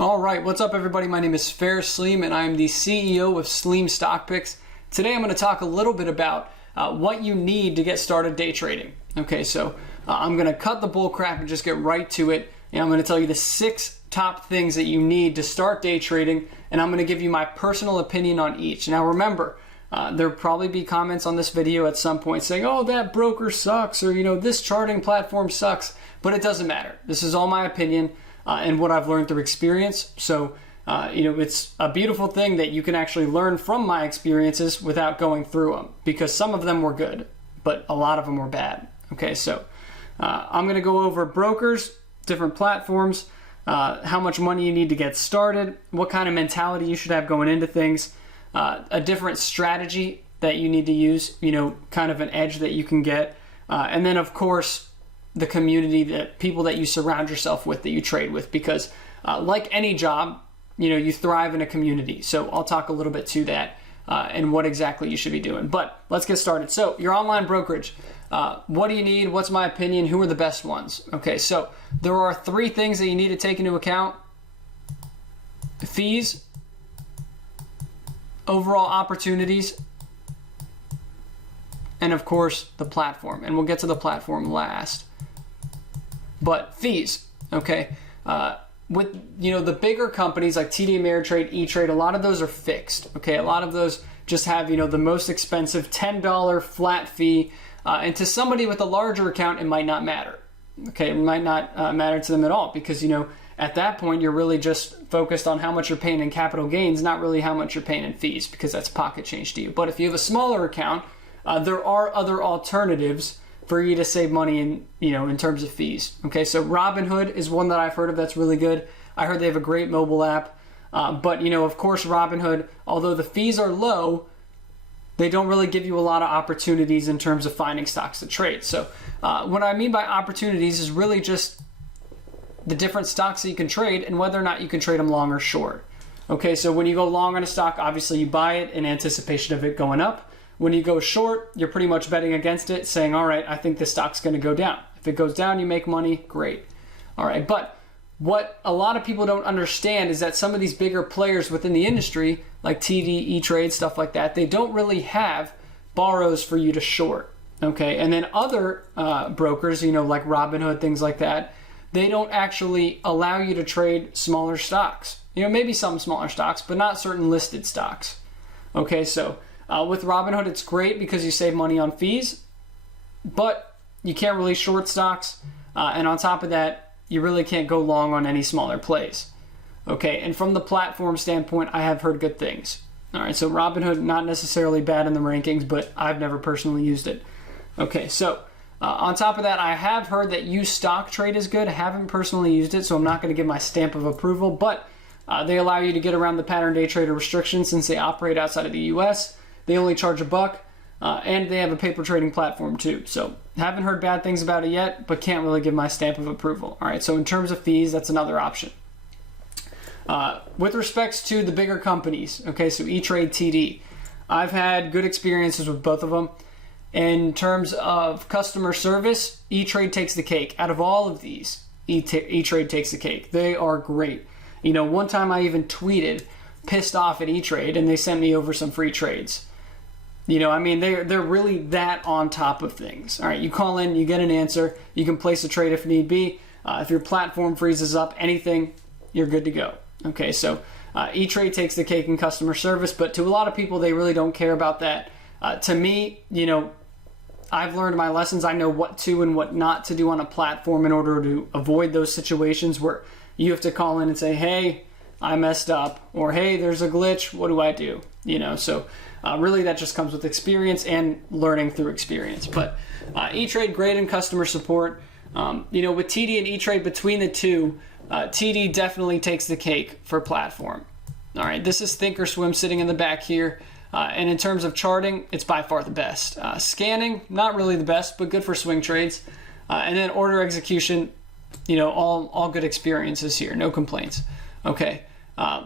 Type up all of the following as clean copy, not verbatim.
All right, what's up everybody? My name is Sleem and I am the CEO of Sleem Stock Picks. Today I'm going to talk a little bit about what you need to get started day trading. Okay, so I'm going to cut the bull crap and just get right to it. And I'm going to tell you the 6 top things that you need to start day trading, and I'm going to give you my personal opinion on each. Now remember, there'll probably be comments on this video at some point saying, oh, that broker sucks, or this charting platform sucks, but it doesn't matter. This is all my opinion and what I've learned through experience. So, it's a beautiful thing that you can actually learn from my experiences without going through them, because some of them were good, but a lot of them were bad. Okay, so I'm going to go over brokers, different platforms, how much money you need to get started, what kind of mentality you should have going into things, a different strategy that you need to use, kind of an edge that you can get, and then of course the community, that people that you surround yourself with, that you trade with, because like any job, you thrive in a community. So I'll talk a little bit to that and what exactly you should be doing. But let's get started. So your online brokerage, what do you need? What's my opinion? Who are the best ones? Okay, so there are 3 things that you need to take into account: fees, overall opportunities, and of course the platform. And we'll get to the platform last. But fees, okay, with the bigger companies like TD Ameritrade, E-Trade, a lot of those are fixed. Okay, a lot of those just have the most expensive $10 flat fee, and to somebody with a larger account it might not matter. Okay, it might not matter to them at all, because at that point you're really just focused on how much you're paying in capital gains, not really how much you're paying in fees, because that's pocket change to you. But if you have a smaller account, there are other alternatives for you to save money in terms of fees. Okay, so Robinhood is one that I've heard of that's really good. I heard they have a great mobile app, but of course Robinhood, although the fees are low, they don't really give you a lot of opportunities in terms of finding stocks to trade. So what I mean by opportunities is really just the different stocks that you can trade and whether or not you can trade them long or short. Okay, so when you go long on a stock, obviously you buy it in anticipation of it going up. When you go short, you're pretty much betting against it, saying, all right, I think this stock's going to go down. If it goes down, you make money, great. All right, but what a lot of people don't understand is that some of these bigger players within the industry, like TD, E-Trade, stuff like that, they don't really have borrows for you to short. Okay, and then other brokers, like Robinhood, things like that, they don't actually allow you to trade smaller stocks. Maybe some smaller stocks, but not certain listed stocks. Okay, so with Robinhood, it's great because you save money on fees, but you can't really short stocks. And on top of that, you really can't go long on any smaller plays. Okay, and from the platform standpoint, I have heard good things. All right, so Robinhood, not necessarily bad in the rankings, but I've never personally used it. Okay, so on top of that, I have heard that Use Stock Trade is good. I haven't personally used it, so I'm not going to give my stamp of approval, but they allow you to get around the pattern day trader restrictions since they operate outside of the US. They only charge $1, and they have a paper trading platform too. So haven't heard bad things about it yet, but can't really give my stamp of approval. All right, so in terms of fees, that's another option. With respects to the bigger companies, okay, so E-Trade, TD, I've had good experiences with both of them. In terms of customer service, E-Trade takes the cake. Out of all of these, E-Trade takes the cake. They are great. One time I even tweeted pissed off at E-Trade, and they sent me over some free trades. They're really that on top of things. All right, you call in, you get an answer, you can place a trade if need be. If your platform freezes up, anything, you're good to go. Okay, so E-Trade takes the cake in customer service, but to a lot of people, they really don't care about that. To me, I've learned my lessons. I know what to and what not to do on a platform in order to avoid those situations where you have to call in and say, hey, I messed up, or hey, there's a glitch, what do I do? So really that just comes with experience and learning through experience. But E-Trade, great in customer support. With TD and E-Trade, between the two, TD definitely takes the cake for platform. All right, this is Thinkorswim sitting in the back here. And in terms of charting, it's by far the best. Scanning, not really the best, but good for swing trades. And then order execution, all good experiences here, no complaints. Okay.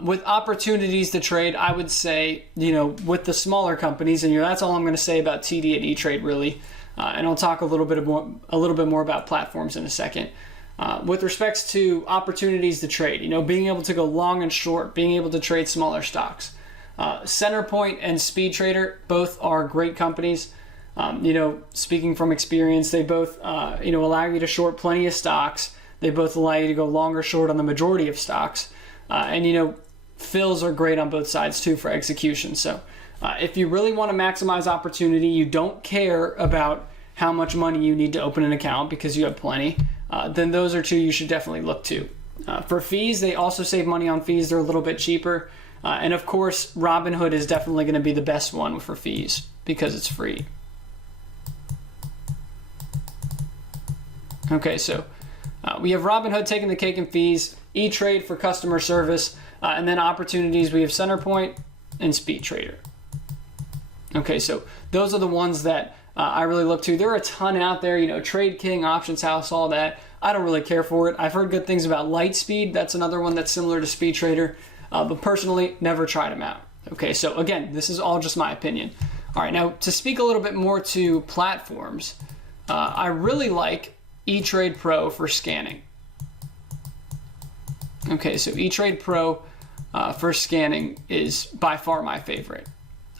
With opportunities to trade, I would say, with the smaller companies, and that's all I'm going to say about TD and E-Trade really. And I'll talk a little bit more about platforms in a second. With respects to opportunities to trade, being able to go long and short, being able to trade smaller stocks. Centerpoint and Speed Trader both are great companies. Speaking from experience, they both, allow you to short plenty of stocks. They both allow you to go long or short on the majority of stocks. Fills are great on both sides too for execution. So if you really want to maximize opportunity, you don't care about how much money you need to open an account because you have plenty, then those are two you should definitely look to. For fees, they also save money on fees. They're a little bit cheaper. And of course, Robinhood is definitely going to be the best one for fees because it's free. Okay, so we have Robinhood taking the cake in fees, E-Trade for customer service, and then opportunities, we have Centerpoint and Speed Trader. Okay, so those are the ones that I really look to. There are a ton out there, Trade King, Options House, all that. I don't really care for it. I've heard good things about Lightspeed. That's another one that's similar to Speed Trader, but personally, never tried them out. Okay, so again, this is all just my opinion. All right, now to speak a little bit more to platforms, I really like E-Trade Pro for scanning. Okay, so E-Trade Pro for scanning is by far my favorite.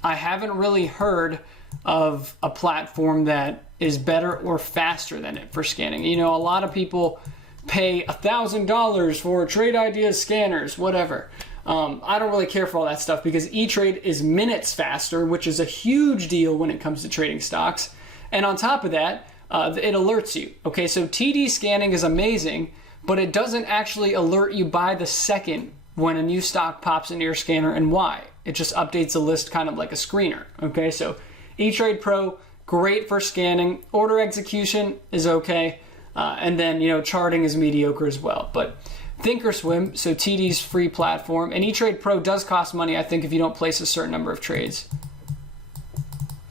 I haven't really heard of a platform that is better or faster than it for scanning. A lot of people pay $1,000 for Trade Ideas scanners, whatever. I don't really care for all that stuff because E-Trade is minutes faster, which is a huge deal when it comes to trading stocks. And on top of that, it alerts you. Okay, so TD scanning is amazing, but it doesn't actually alert you by the second when a new stock pops into your scanner and why. It just updates the list kind of like a screener. Okay, so E-Trade Pro, great for scanning. Order execution is okay. And then, charting is mediocre as well. But Thinkorswim, so TD's free platform, and E-Trade Pro does cost money, I think, if you don't place a certain number of trades.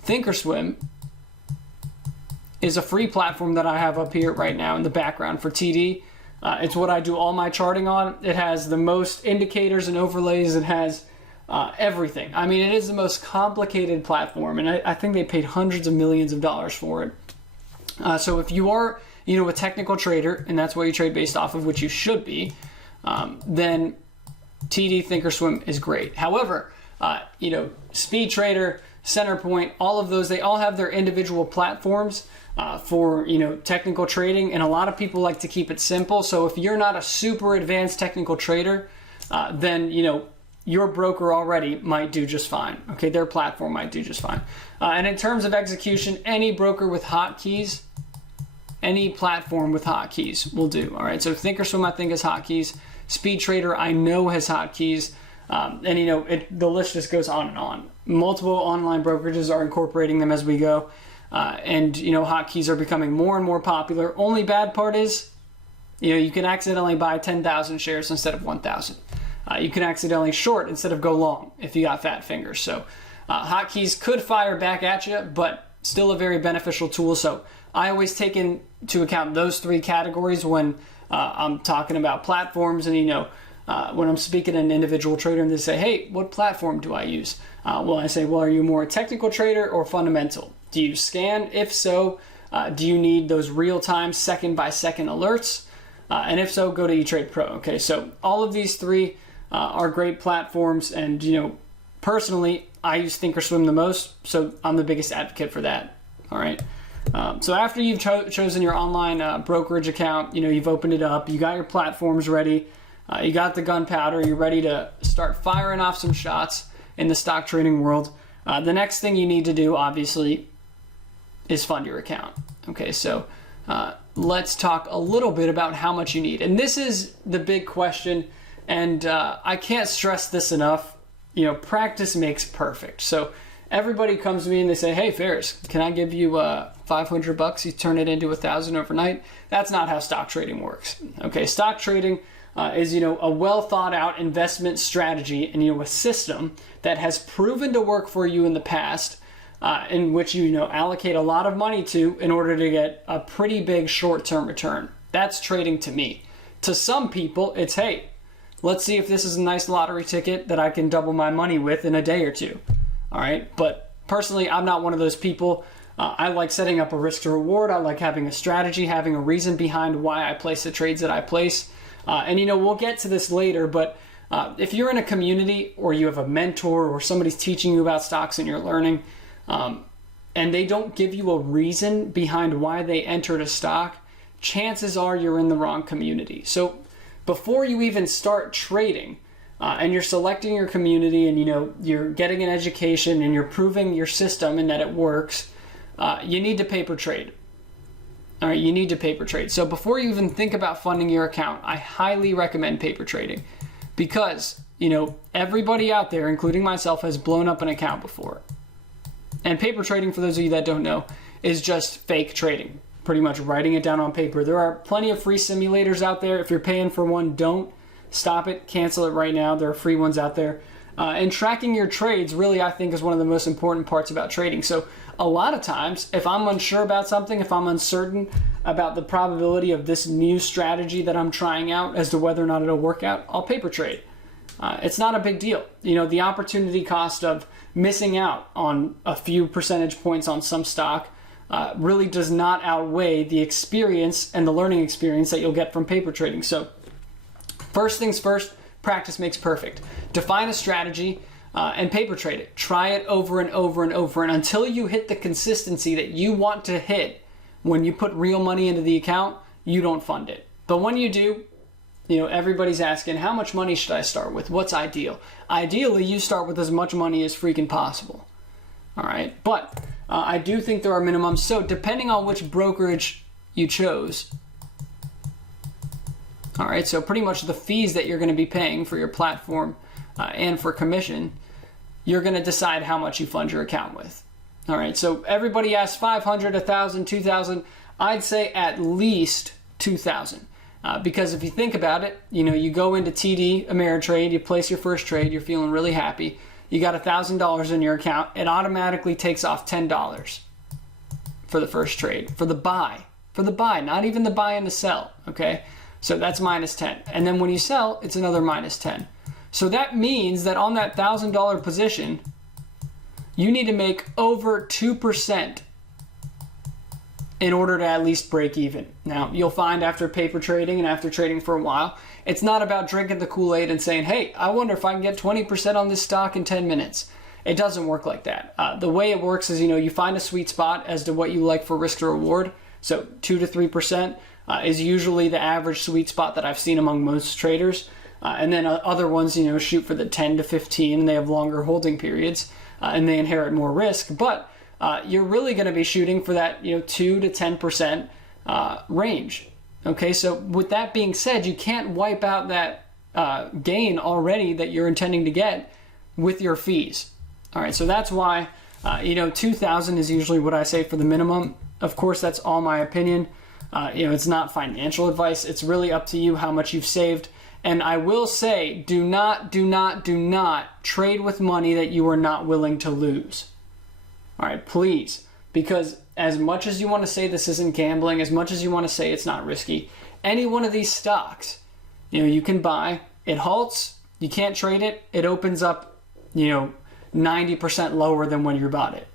Thinkorswim is a free platform that I have up here right now in the background for TD. It's what I do all my charting on. It has the most indicators and overlays. It has everything. I mean, it is the most complicated platform, and I think they paid hundreds of millions of dollars for it. So if you are, a technical trader, and that's what you trade based off of, which you should be, then TD Thinkorswim is great. However, Speed Trader, Centerpoint, all of those, they all have their individual platforms for technical trading, and a lot of people like to keep it simple. So if you're not a super advanced technical trader, then your broker already might do just fine. Okay, their platform might do just fine. And in terms of execution, any broker with hotkeys, any platform with hotkeys will do. All right, so Thinkorswim I think has hotkeys. Speed Trader I know has hotkeys, and the list just goes on and on. Multiple online brokerages are incorporating them as we go. And hotkeys are becoming more and more popular. Only bad part is, you can accidentally buy 10,000 shares instead of 1,000. You can accidentally short instead of go long if you got fat fingers. So hotkeys could fire back at you, but still a very beneficial tool. So I always take into account those three categories when I'm talking about platforms, and when I'm speaking to an individual trader and they say, hey, what platform do I use? I say, well, are you more a technical trader or fundamental? Do you scan? If so, do you need those real-time second-by-second alerts? And if so, go to E-Trade Pro. Okay, so all of these three are great platforms, and personally, I use Thinkorswim the most, so I'm the biggest advocate for that. All right. So after you've chosen your online brokerage account, you've opened it up, you got your platforms ready, you got the gunpowder, you're ready to start firing off some shots in the stock trading world. The next thing you need to do, obviously, is fund your account. Okay, so let's talk a little bit about how much you need. And this is the big question, and I can't stress this enough. Practice makes perfect. So everybody comes to me and they say, hey, Ferris, can I give you $500? You turn it into $1,000 overnight. That's not how stock trading works. Okay, stock trading is a well thought out investment strategy and a system that has proven to work for you in the past, in which you allocate a lot of money to in order to get a pretty big short-term return. That's trading to me. To some people, it's, hey, let's see if this is a nice lottery ticket that I can double my money with in a day or two. All right, but personally, I'm not one of those people. I like setting up a risk to reward. I like having a strategy, having a reason behind why I place the trades that I place. And we'll get to this later, but if you're in a community or you have a mentor or somebody's teaching you about stocks and you're learning, and they don't give you a reason behind why they entered a stock, chances are you're in the wrong community. So before you even start trading, and you're selecting your community and you're getting an education and you're proving your system and that it works, you need to paper trade. All right, you need to paper trade. So before you even think about funding your account, I highly recommend paper trading, because everybody out there, including myself, has blown up an account before. And paper trading, for those of you that don't know, is just fake trading, pretty much writing it down on paper. There are plenty of free simulators out there. If you're paying for one, don't. Stop it, cancel it right now. There are free ones out there. And tracking your trades really, I think, is one of the most important parts about trading. So a lot of times, if I'm unsure about something, if I'm uncertain about the probability of this new strategy that I'm trying out as to whether or not it'll work out, I'll paper trade. It's not a big deal. The opportunity cost of missing out on a few percentage points on some stock really does not outweigh the experience and the learning experience that you'll get from paper trading. So first things first, practice makes perfect. Define a strategy and paper trade it. Try it over and over and over, and until you hit the consistency that you want to hit when you put real money into the account, you don't fund it. But when you do, everybody's asking, how much money should I start with? What's ideal? Ideally, you start with as much money as freaking possible. All right, but I do think there are minimums. So depending on which brokerage you chose, all right, so pretty much the fees that you're going to be paying for your platform and for commission, you're going to decide how much you fund your account with. All right, so everybody asks 500, 1,000, 2,000. I'd say at least 2,000. Because if you think about it, you go into TD Ameritrade, you place your first trade, you're feeling really happy. You got $1,000 in your account. It automatically takes off $10 for the first trade, for the buy, not even the buy and the sell. Okay, so that's minus 10, and then when you sell, it's another minus 10. So that means that on that $1,000 position, you need to make over 2% in order to at least break even. Now, you'll find after paper trading and after trading for a while, it's not about drinking the Kool-Aid and saying, hey, I wonder if I can get 20% on this stock in 10 minutes. It doesn't work like that. The way it works is, you find a sweet spot as to what you like for risk to reward. So 2 to 3% is usually the average sweet spot that I've seen among most traders. And then other ones, shoot for the 10 to 15, and they have longer holding periods, and they inherit more risk. But you're really going to be shooting for that 2 to 10% range. Okay, so with that being said, you can't wipe out that gain already that you're intending to get with your fees. All right, so that's why 2,000 is usually what I say for the minimum. Of course, that's all my opinion. It's not financial advice. It's really up to you how much you've saved. And I will say, do not trade with money that you are not willing to lose. All right, please, because as much as you want to say this isn't gambling, as much as you want to say it's not risky, any one of these stocks, you can buy, it halts, you can't trade it, it opens up, 90% lower than when you bought it.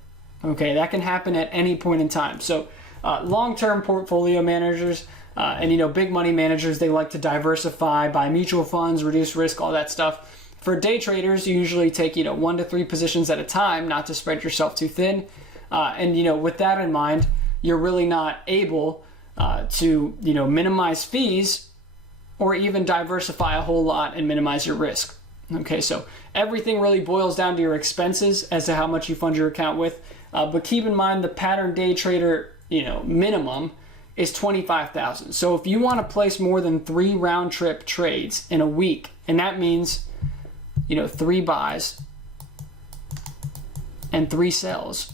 Okay, that can happen at any point in time. So long-term portfolio managers and big money managers, they like to diversify, buy mutual funds, reduce risk, all that stuff. For day traders, you usually take 1 to 3 positions at a time, not to spread yourself too thin. And with that in mind, you're really not able to minimize fees or even diversify a whole lot and minimize your risk. Okay, so everything really boils down to your expenses as to how much you fund your account with. But keep in mind the pattern day trader minimum is $25,000. So if you want to place more than 3 round trip trades in a week, and that means 3 buys and 3 sells,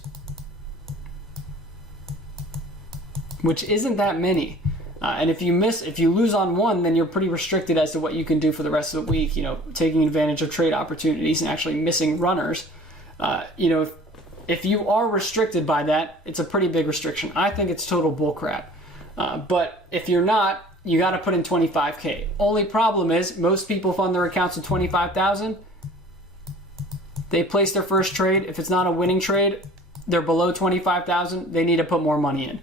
which isn't that many. And if you lose on one, then you're pretty restricted as to what you can do for the rest of the week, taking advantage of trade opportunities and actually missing runners. If you are restricted by that, it's a pretty big restriction. I think it's total bullcrap. But if you're not, you got to put in $25K. Only problem is most people fund their accounts with $25,000. They place their first trade. If it's not a winning trade, they're below 25,000, they need to put more money in.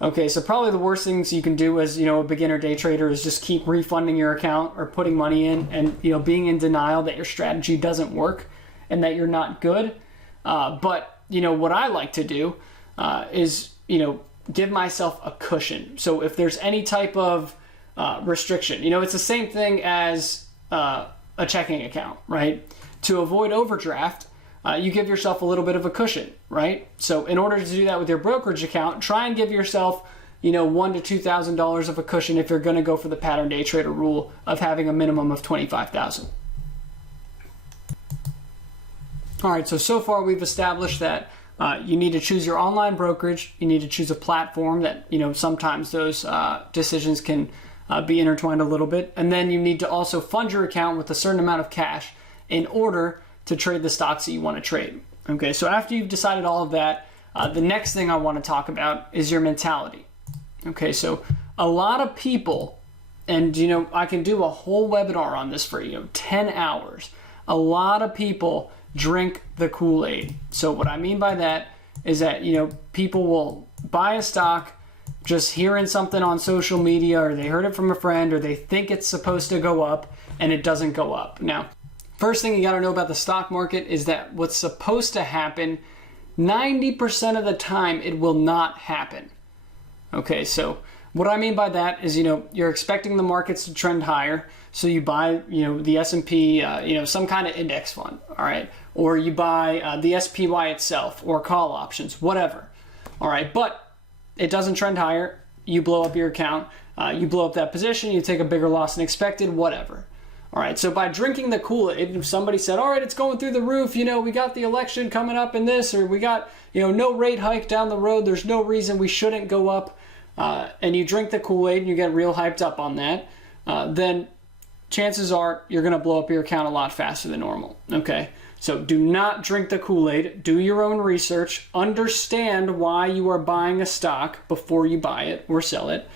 Okay, so probably the worst things you can do as, a beginner day trader is just keep refunding your account or putting money in and, being in denial that your strategy doesn't work and that you're not good. But what I like to do is, give myself a cushion. So if there's any type of restriction, it's the same thing as a checking account, right? To avoid overdraft, you give yourself a little bit of a cushion, right? So in order to do that with your brokerage account, try and give yourself, $1,000 to $2,000 of a cushion if you're going to go for the pattern day trader rule of having a minimum of 25,000. All right, so far we've established that you need to choose your online brokerage. You need to choose a platform that, sometimes those decisions can be intertwined a little bit. And then you need to also fund your account with a certain amount of cash in order to trade the stocks that you want to trade. Okay, so after you've decided all of that, the next thing I want to talk about is your mentality. Okay, so a lot of people, and I can do a whole webinar on this for 10 hours. A lot of people drink the Kool-Aid. So what I mean by that is that, people will buy a stock just hearing something on social media, or they heard it from a friend, or they think it's supposed to go up and it doesn't go up. Now, first thing you got to know about the stock market is that what's supposed to happen, 90% of the time, it will not happen. Okay, so what I mean by that is, you're expecting the markets to trend higher, so you buy, the S&P, some kind of index fund, all right? Or you buy the SPY itself, or call options, whatever, all right? But it doesn't trend higher, you blow up your account, you blow up that position, you take a bigger loss than expected, whatever. All right, so by drinking the Kool-Aid, if somebody said, all right, it's going through the roof, we got the election coming up in this, or we got, no rate hike down the road, there's no reason we shouldn't go up, and you drink the Kool-Aid and you get real hyped up on that, then chances are you're going to blow up your account a lot faster than normal, okay? So do not drink the Kool-Aid, do your own research, understand why you are buying a stock before you buy it or sell it,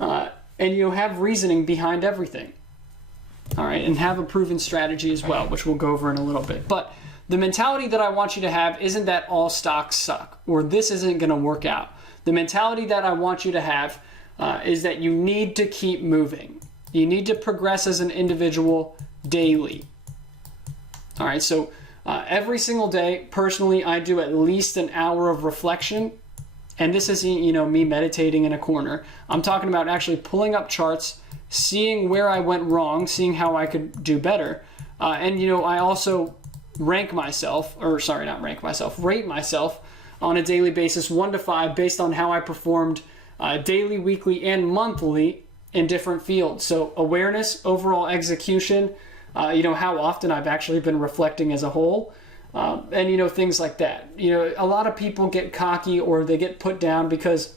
and have reasoning behind everything. All right, and have a proven strategy as well, which we'll go over in a little bit. But the mentality that I want you to have isn't that all stocks suck or this isn't going to work out. The mentality that I want you to have is that you need to keep moving. You need to progress as an individual daily. All right, so every single day, personally, I do at least an hour of reflection. And this isn't, me meditating in a corner. I'm talking about actually pulling up charts, seeing where I went wrong, seeing how I could do better. And, I also rate myself on a daily basis, 1 to 5, based on how I performed daily, weekly, and monthly in different fields. So awareness, overall execution, how often I've actually been reflecting as a whole, and, things like that. A lot of people get cocky or they get put down because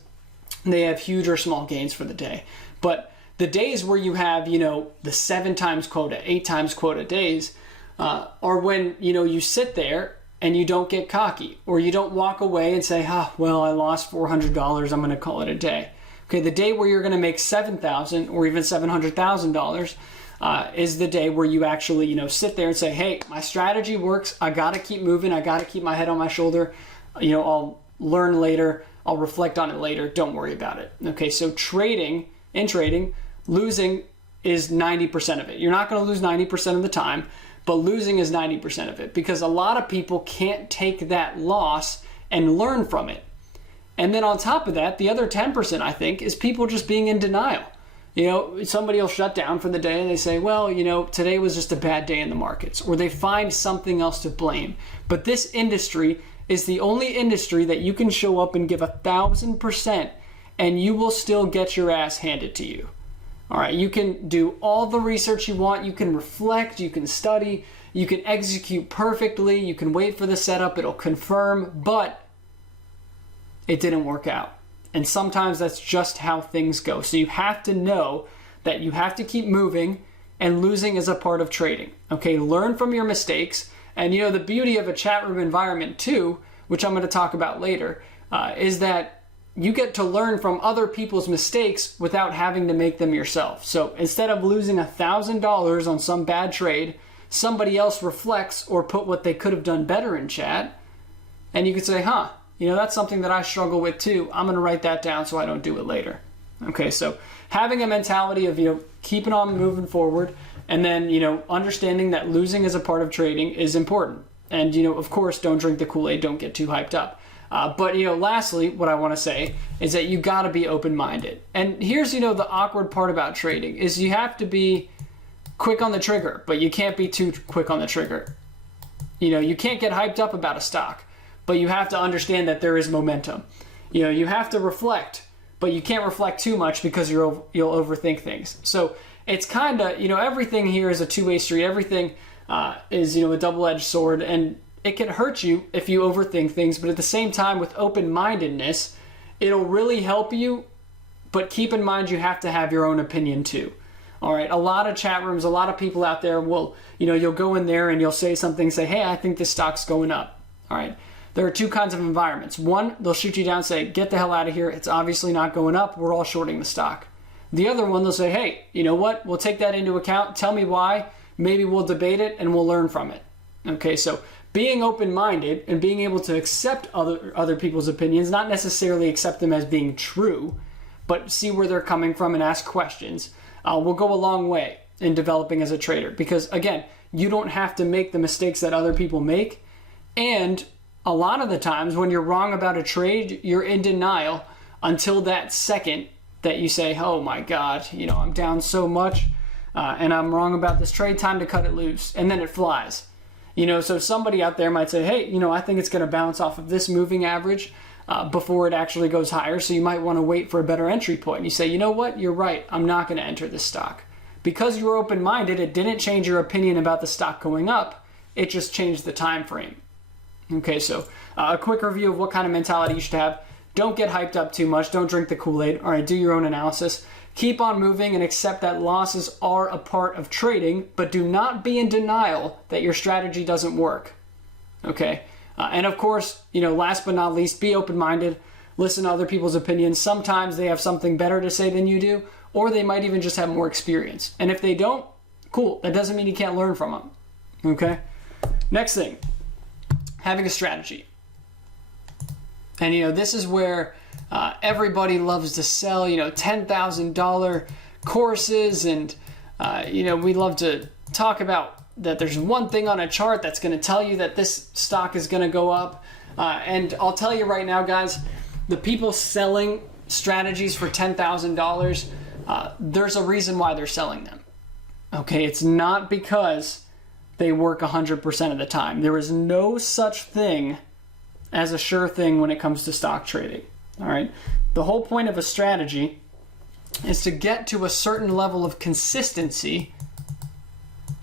they have huge or small gains for the day. But the days where you have, the 7 times quota, 8 times quota days are when, you sit there and you don't get cocky, or you don't walk away and say, well, I lost $400, I'm going to call it a day. Okay, the day where you're going to make $7,000 or even $700,000 is the day where you actually, sit there and say, hey, my strategy works. I got to keep moving. I got to keep my head on my shoulder. I'll learn later. I'll reflect on it later. Don't worry about it. Okay, so trading, losing is 90% of it. You're not going to lose 90% of the time, but losing is 90% of it, because a lot of people can't take that loss and learn from it. And then on top of that, the other 10%, I think, is people just being in denial. Somebody will shut down for the day and they say, well, today was just a bad day in the markets, or they find something else to blame. But this industry is the only industry that you can show up and give 1,000% and you will still get your ass handed to you. All right, you can do all the research you want, you can reflect, you can study, you can execute perfectly, you can wait for the setup, it'll confirm, but it didn't work out. And sometimes that's just how things go. So you have to know that you have to keep moving, and losing is a part of trading. Okay, learn from your mistakes. And the beauty of a chat room environment too, which I'm going to talk about later, is that you get to learn from other people's mistakes without having to make them yourself. So instead of losing $1,000 on some bad trade, somebody else reflects or put what they could have done better in chat, and you could say, that's something that I struggle with too. I'm going to write that down so I don't do it later. Okay, so having a mentality of, keeping on moving forward, and then, understanding that losing is a part of trading is important. And, of course, don't drink the Kool-Aid, don't get too hyped up. But, lastly, what I want to say is that you got to be open-minded. And here's, the awkward part about trading is you have to be quick on the trigger, but you can't be too quick on the trigger. You can't get hyped up about a stock, but you have to understand that there is momentum. You have to reflect, but you can't reflect too much because you'll overthink things. So it's kind of, everything here is a two-way street. Everything is, a double-edged sword, and it can hurt you if you overthink things, but at the same time, with open-mindedness, it'll really help you, but keep in mind you have to have your own opinion too. All right, a lot of chat rooms, a lot of people out there will, you'll go in there and you'll say something, say, hey, I think this stock's going up. All right, there are two kinds of environments. One, they'll shoot you down and say, get the hell out of here. It's obviously not going up. We're all shorting the stock. The other one, they'll say, hey, you know what? We'll take that into account. Tell me why. Maybe we'll debate it and we'll learn from it. Okay, so being open-minded and being able to accept other people's opinions, not necessarily accept them as being true, but see where they're coming from and ask questions, will go a long way in developing as a trader. Because again, you don't have to make the mistakes that other people make. And a lot of the times when you're wrong about a trade, you're in denial until that second that you say, oh my God, I'm down so much and I'm wrong about this trade, time to cut it loose. And then it flies. So somebody out there might say, hey, I think it's going to bounce off of this moving average before it actually goes higher. So you might want to wait for a better entry point. And you say, you know what? You're right. I'm not going to enter this stock. Because you were open-minded, it didn't change your opinion about the stock going up. It just changed the time frame. Okay, so a quick review of what kind of mentality you should have. Don't get hyped up too much. Don't drink the Kool-Aid. All right, do your own analysis. Keep on moving and accept that losses are a part of trading, but do not be in denial that your strategy doesn't work. Okay, and of course, last but not least, be open-minded. Listen to other people's opinions. Sometimes they have something better to say than you do, or they might even just have more experience. And if they don't, cool. That doesn't mean you can't learn from them. Okay, next thing, having a strategy. And this is where everybody loves to sell, $10,000 courses, and we love to talk about that there's one thing on a chart that's going to tell you that this stock is going to go up. And I'll tell you right now, guys, the people selling strategies for $10,000, there's a reason why they're selling them. Okay, it's not because they work 100% of the time. There is no such thing as a sure thing when it comes to stock trading. All right. The whole point of a strategy is to get to a certain level of consistency,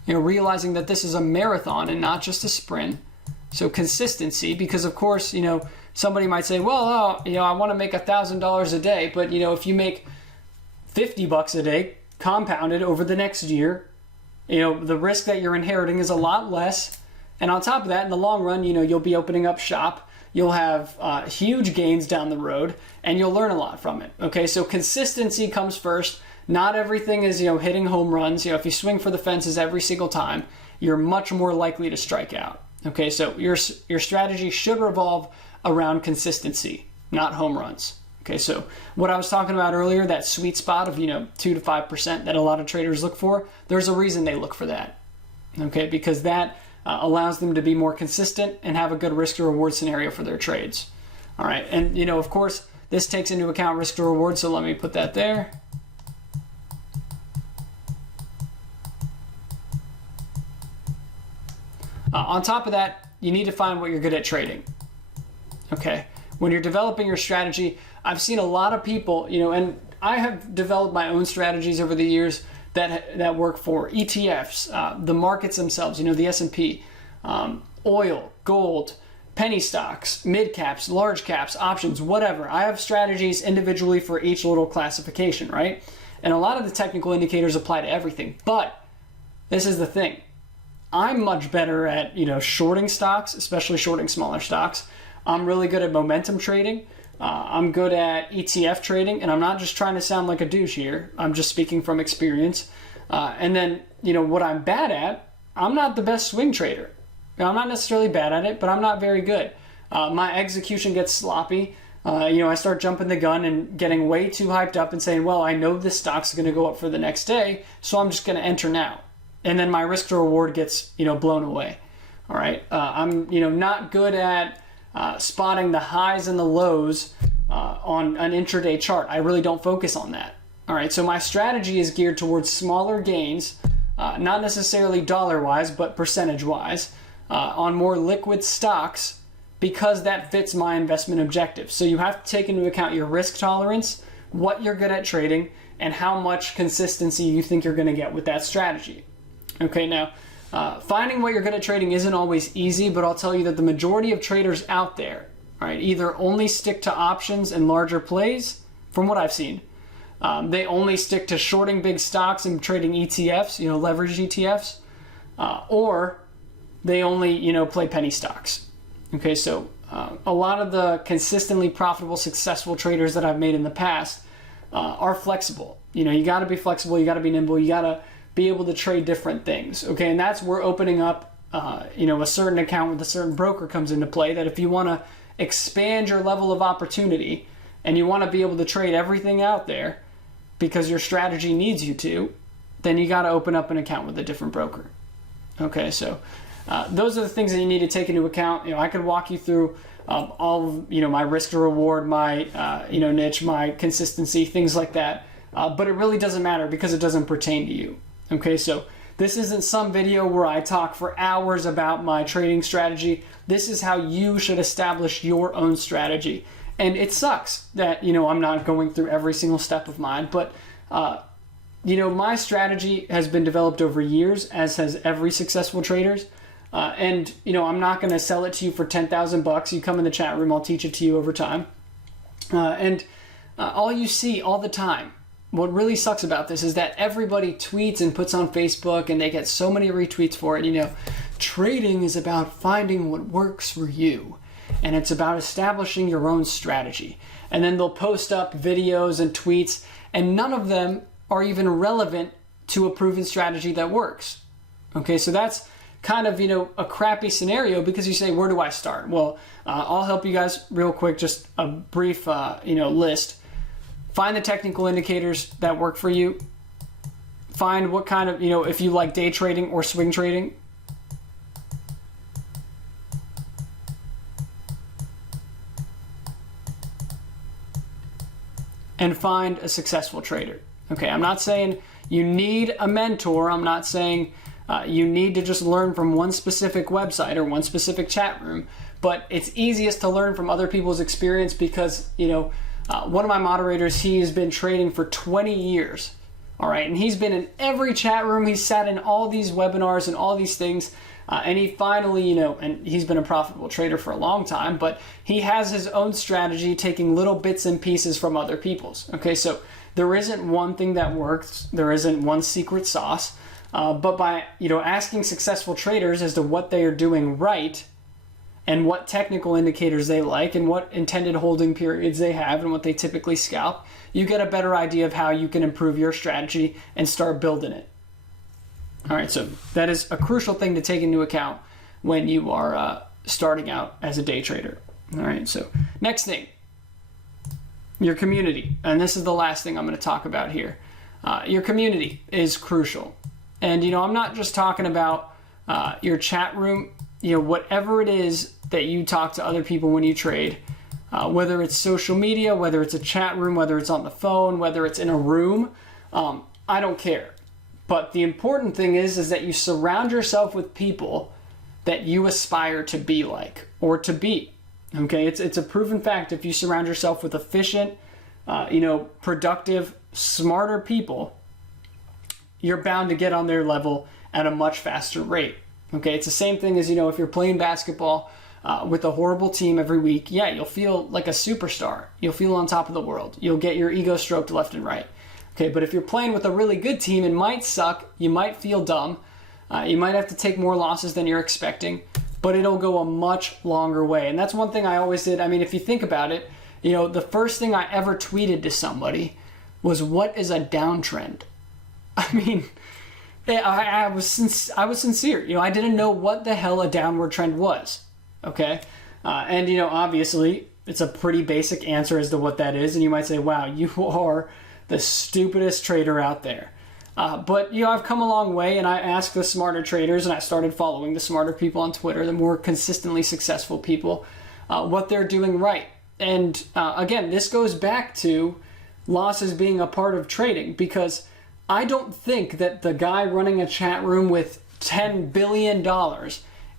realizing that this is a marathon and not just a sprint. So consistency, because of course, somebody might say, well, I want to make $1,000 a day, but if you make $50 a day compounded over the next year, the risk that you're inheriting is a lot less. And on top of that, in the long run, you'll be opening up shop. You'll have huge gains down the road, and you'll learn a lot from it. Okay, so consistency comes first. Not everything is, hitting home runs. If you swing for the fences every single time, you're much more likely to strike out. Okay, so your strategy should revolve around consistency, not home runs. Okay, so what I was talking about earlier, that sweet spot of 2 to 5% that a lot of traders look for, there's a reason they look for that. Okay, because that allows them to be more consistent and have a good risk to reward scenario for their trades. All right, and of course, this takes into account risk to reward, so let me put that there. On top of that, you need to find what you're good at trading. Okay, when you're developing your strategy, I've seen a lot of people, and I have developed my own strategies over the years that work for ETFs, the markets themselves, the S&P, oil, gold, penny stocks, mid caps, large caps, options, whatever. I have strategies individually for each little classification, right? And a lot of the technical indicators apply to everything. But this is the thing. I'm much better at, shorting stocks, especially shorting smaller stocks. I'm really good at momentum trading. I'm good at ETF trading, and I'm not just trying to sound like a douche here. I'm just speaking from experience. And then, what I'm bad at, I'm not the best swing trader. I'm not necessarily bad at it, but I'm not very good. my execution gets sloppy. I start jumping the gun and getting way too hyped up and saying, well, I know this stock's going to go up for the next day, so I'm just going to enter now. And then my risk to reward gets, blown away. All right. I'm, not good at spotting the highs and the lows on an intraday chart. I really don't focus on that. All right. So my strategy is geared towards smaller gains, not necessarily dollar-wise, but percentage-wise, on more liquid stocks, because that fits my investment objective. So you have to take into account your risk tolerance, what you're good at trading, and how much consistency you think you're going to get with that strategy. Okay, now, finding what you're good at trading isn't always easy, but I'll tell you that the majority of traders out there, right, either only stick to options and larger plays, from what I've seen. They only stick to shorting big stocks and trading ETFs, leveraged ETFs, or they only, play penny stocks. Okay, so a lot of the consistently profitable, successful traders that I've made in the past are flexible. You got to be flexible, you got to be nimble, you got to be able to trade different things. Okay, and that's where opening up, a certain account with a certain broker comes into play. That if you want to expand your level of opportunity and you want to be able to trade everything out there because your strategy needs you to, then you got to open up an account with a different broker. Okay, so. Those are the things that you need to take into account. I could walk you through all of, my risk to reward, my, niche, my consistency, things like that. But it really doesn't matter because it doesn't pertain to you. Okay, so this isn't some video where I talk for hours about my trading strategy. This is how you should establish your own strategy. And it sucks that, I'm not going through every single step of mine, but, my strategy has been developed over years, as has every successful trader's. And I'm not going to sell it to you for $10,000. You come in the chat room, I'll teach it to you over time. And all you see all the time, what really sucks about this is that everybody tweets and puts on Facebook and they get so many retweets for it. Trading is about finding what works for you. And it's about establishing your own strategy. And then they'll post up videos and tweets, and none of them are even relevant to a proven strategy that works. Okay, so that's kind of, a crappy scenario, because you say, where do I start? Well, I'll help you guys real quick, just a brief, list. Find the technical indicators that work for you. Find what kind of, if you like day trading or swing trading. And find a successful trader. Okay, I'm not saying you need a mentor. I'm not saying you need to just learn from one specific website or one specific chat room, but it's easiest to learn from other people's experience because, one of my moderators, he has been trading for 20 years, all right, and he's been in every chat room, he's sat in all these webinars and all these things, and he finally, and he's been a profitable trader for a long time, but he has his own strategy, taking little bits and pieces from other people's. Okay, so there isn't one thing that works, there isn't one secret sauce. But by asking successful traders as to what they are doing right and what technical indicators they like and what intended holding periods they have and what they typically scalp, you get a better idea of how you can improve your strategy and start building it. All right, so that is a crucial thing to take into account when you are starting out as a day trader. All right, so next thing, your community. And this is the last thing I'm going to talk about here. Your community is crucial. And, I'm not just talking about your chat room, whatever it is that you talk to other people when you trade, whether it's social media, whether it's a chat room, whether it's on the phone, whether it's in a room, I don't care. But the important thing is that you surround yourself with people that you aspire to be like or to be. Okay, it's a proven fact. If you surround yourself with efficient, productive, smarter people, you're bound to get on their level at a much faster rate. Okay, it's the same thing as, if you're playing basketball with a horrible team every week, yeah, you'll feel like a superstar. You'll feel on top of the world. You'll get your ego stroked left and right. Okay, but if you're playing with a really good team, it might suck. You might feel dumb. You might have to take more losses than you're expecting, but it'll go a much longer way. And that's one thing I always did. I mean, if you think about it, the first thing I ever tweeted to somebody was, what is a downtrend? I mean, I was sincere. I didn't know what the hell a downward trend was. Okay, And, obviously, it's a pretty basic answer as to what that is. And you might say, wow, you are the stupidest trader out there. But, I've come a long way, and I asked the smarter traders, and I started following the smarter people on Twitter, the more consistently successful people, what they're doing right. And, again, this goes back to losses being a part of trading, because I don't think that the guy running a chat room with $10 billion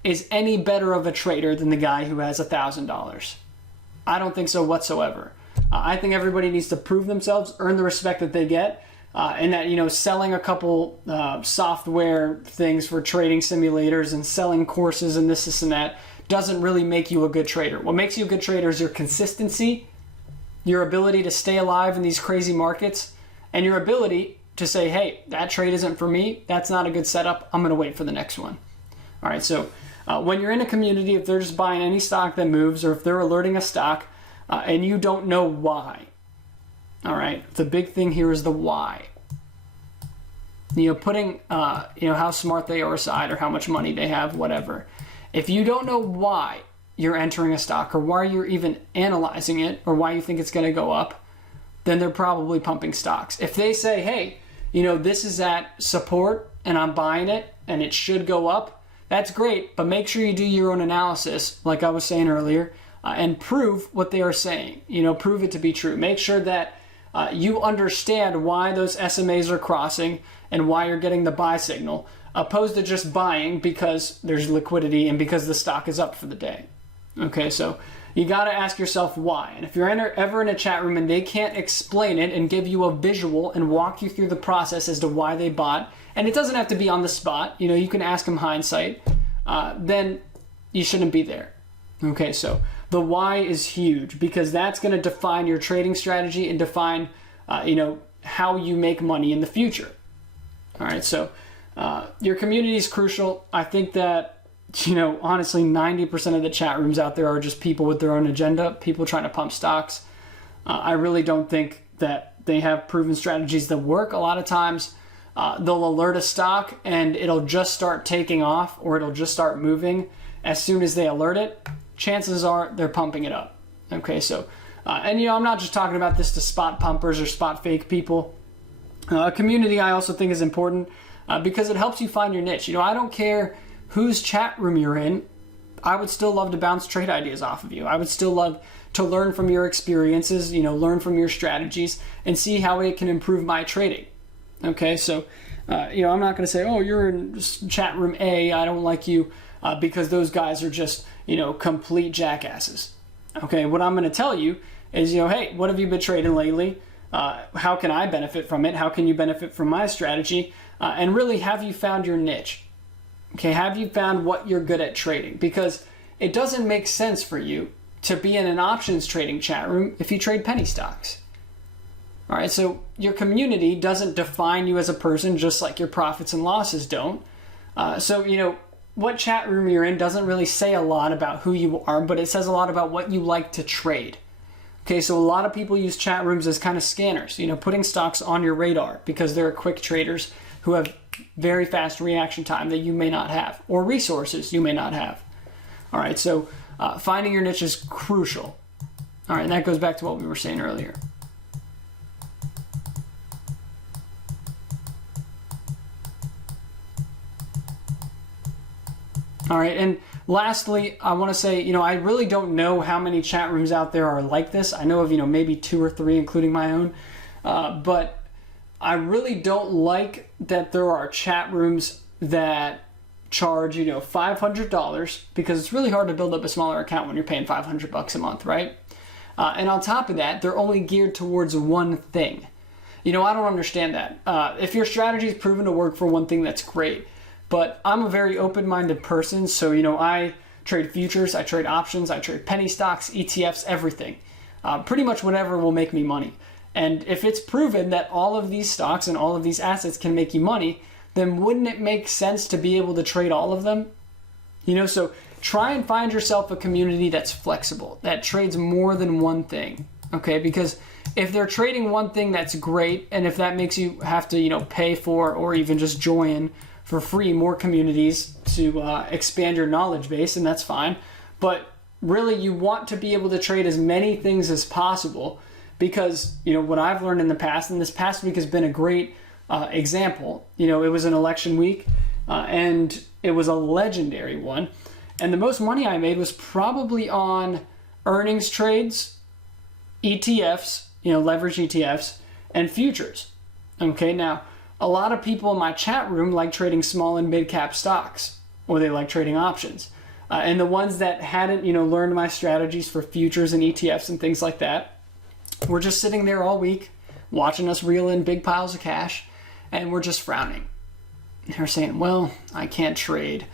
is any better of a trader than the guy who has $1,000. I don't think so whatsoever. I think everybody needs to prove themselves, earn the respect that they get, and that, selling a couple software things for trading simulators and selling courses and this and that doesn't really make you a good trader. What makes you a good trader is your consistency, your ability to stay alive in these crazy markets, and your ability to say, hey, that trade isn't for me, that's not a good setup, I'm going to wait for the next one. All right, so when you're in a community, if they're just buying any stock that moves, or if they're alerting a stock and you don't know why, all right, the big thing here is the why. Putting how smart they are aside, or how much money they have, whatever. If you don't know why you're entering a stock, or why you're even analyzing it, or why you think it's going to go up, then they're probably pumping stocks. If they say, hey, this is at support and I'm buying it and it should go up, that's great, but make sure you do your own analysis, like I was saying earlier, and prove what they are saying. Prove it to be true. Make sure that you understand why those SMAs are crossing and why you're getting the buy signal, opposed to just buying because there's liquidity and because the stock is up for the day. Okay, so you got to ask yourself why. And if you're ever in a chat room and they can't explain it and give you a visual and walk you through the process as to why they bought, and it doesn't have to be on the spot, you can ask them hindsight, then you shouldn't be there. Okay, so the why is huge, because that's going to define your trading strategy and define, how you make money in the future. All right, so your community is crucial. I think that, honestly, 90% of the chat rooms out there are just people with their own agenda, people trying to pump stocks. I really don't think that they have proven strategies that work. A lot of times they'll alert a stock and it'll just start taking off, or it'll just start moving as soon as they alert it. Chances are they're pumping it up. Okay, so, and I'm not just talking about this to spot pumpers or spot fake people. Community I also think is important because it helps you find your niche. I don't care whose chat room you're in, I would still love to bounce trade ideas off of you. I would still love to learn from your experiences, learn from your strategies and see how it can improve my trading. Okay, so, I'm not going to say, oh, you're in chat room A, I don't like you, because those guys are just, complete jackasses. Okay, what I'm going to tell you is, hey, what have you been trading lately? How can I benefit from it? How can you benefit from my strategy? And really, have you found your niche? Okay, have you found what you're good at trading? Because it doesn't make sense for you to be in an options trading chat room if you trade penny stocks. All right, so your community doesn't define you as a person, just like your profits and losses don't. So, what chat room you're in doesn't really say a lot about who you are, but it says a lot about what you like to trade. Okay, so a lot of people use chat rooms as kind of scanners, putting stocks on your radar because they're quick traders who have very fast reaction time that you may not have, or resources you may not have. All right, so finding your niche is crucial. All right, and that goes back to what we were saying earlier. All right, and lastly, I want to say, I really don't know how many chat rooms out there are like this. I know of, maybe 2 or 3, including my own, but I really don't like that there are chat rooms that charge, $500, because it's really hard to build up a smaller account when you're paying $500 a month, right? And on top of that, they're only geared towards one thing. I don't understand that. If your strategy is proven to work for one thing, that's great. But I'm a very open-minded person, so, I trade futures, I trade options, I trade penny stocks, ETFs, everything. Pretty much whatever will make me money. And if it's proven that all of these stocks and all of these assets can make you money, then wouldn't it make sense to be able to trade all of them? So try and find yourself a community that's flexible, that trades more than one thing, okay? Because if they're trading one thing, that's great, and if that makes you have to, pay for or even just join for free more communities to expand your knowledge base, and that's fine. But really you want to be able to trade as many things as possible, because what I've learned in the past, and this past week has been a great example. It was an election week, and it was a legendary one, and the most money I made was probably on earnings trades, ETFs, leverage ETFs, and futures. Okay, now a lot of people in my chat room like trading small and mid cap stocks, or they like trading options. And the ones that hadn't, learned my strategies for futures and ETFs and things like that, were just sitting there all week watching us reel in big piles of cash, and we're just frowning. They're saying, well, I can't trade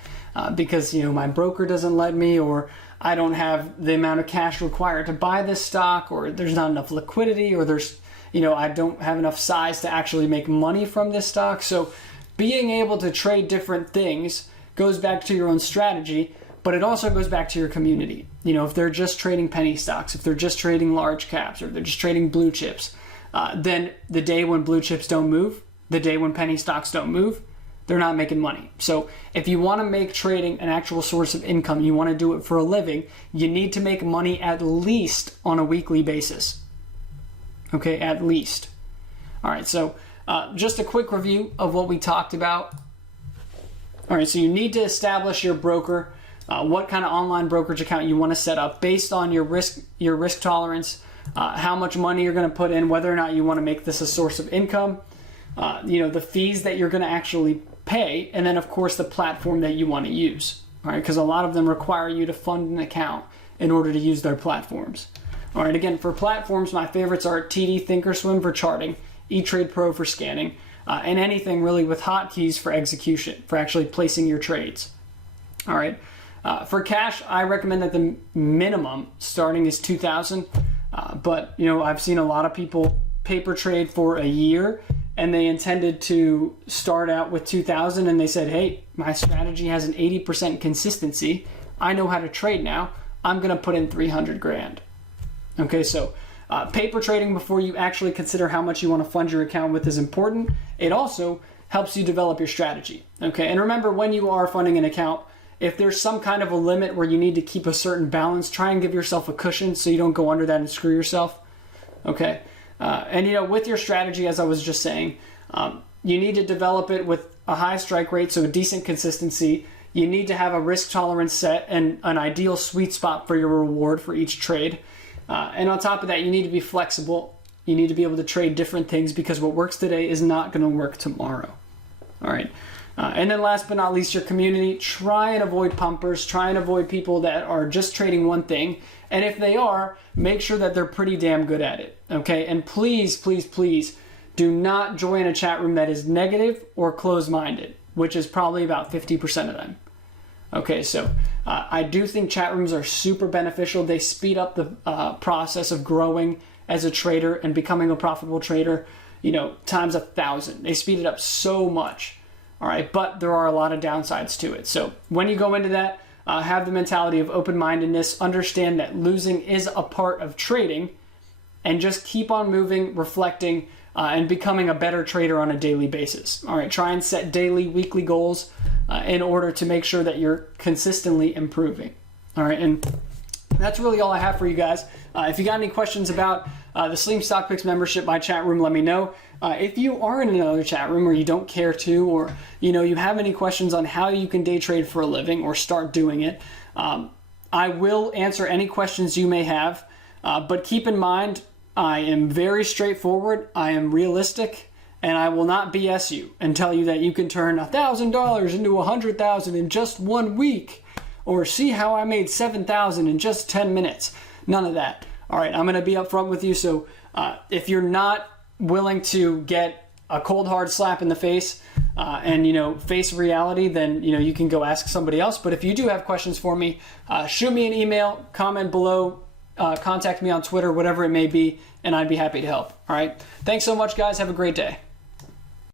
because, my broker doesn't let me, or I don't have the amount of cash required to buy this stock, or there's not enough liquidity, or there's, I don't have enough size to actually make money from this stock. So being able to trade different things goes back to your own strategy, but it also goes back to your community. If they're just trading penny stocks, if they're just trading large caps, or they're just trading blue chips, then the day when blue chips don't move, the day when penny stocks don't move, they're not making money. So if you want to make trading an actual source of income, you want to do it for a living, you need to make money at least on a weekly basis. Okay, at least. All right, so just a quick review of what we talked about. All right, so you need to establish your broker, what kind of online brokerage account you want to set up based on your risk tolerance, how much money you're going to put in, whether or not you want to make this a source of income, the fees that you're going to actually pay, and then of course the platform that you want to use. All right, because a lot of them require you to fund an account in order to use their platforms. All right, again, for platforms, my favorites are TD Thinkorswim for charting, E-Trade Pro for scanning, and anything really with hotkeys for execution, for actually placing your trades. All right, for cash, I recommend that the minimum starting is $2,000, but I've seen a lot of people paper trade for a year, and they intended to start out with $2,000, and they said, hey, my strategy has an 80% consistency. I know how to trade now. I'm going to put in 300 grand. Okay, so paper trading before you actually consider how much you want to fund your account with is important. It also helps you develop your strategy. Okay, and remember, when you are funding an account, if there's some kind of a limit where you need to keep a certain balance, try and give yourself a cushion so you don't go under that and screw yourself. Okay. And with your strategy, as I was just saying, you need to develop it with a high strike rate, so a decent consistency. You need to have a risk tolerance set and an ideal sweet spot for your reward for each trade. And on top of that, you need to be flexible. You need to be able to trade different things, because what works today is not going to work tomorrow. All right. And then last but not least, your community. Try and avoid pumpers. Try and avoid people that are just trading one thing. And if they are, make sure that they're pretty damn good at it. Okay? And please, please, please do not join a chat room that is negative or closed-minded, which is probably about 50% of them. Okay, so I do think chat rooms are super beneficial. They speed up the process of growing as a trader and becoming a profitable trader, times 1,000. They speed it up so much. All right, but there are a lot of downsides to it. So when you go into that, have the mentality of open-mindedness, understand that losing is a part of trading, and just keep on moving, reflecting, and becoming a better trader on a daily basis. All right, try and set daily, weekly goals in order to make sure that you're consistently improving. All right, and that's really all I have for you guys. If you got any questions about the Sleem Stock Picks membership, my chat room, let me know. If you are in another chat room, or you don't care to, or you have any questions on how you can day trade for a living or start doing it, I will answer any questions you may have. But keep in mind, I am very straightforward. I am realistic, and I will not BS you and tell you that you can turn $1,000 into $100,000 in just 1 week, or see how I made $7,000 in just 10 minutes. None of that. All right, I'm going to be upfront with you. So if you're not willing to get a cold hard slap in the face and face reality, then you can go ask somebody else. But if you do have questions for me, shoot me an email, comment below, contact me on Twitter, whatever it may be, and I'd be happy to help. All right, thanks so much, guys. Have a great day.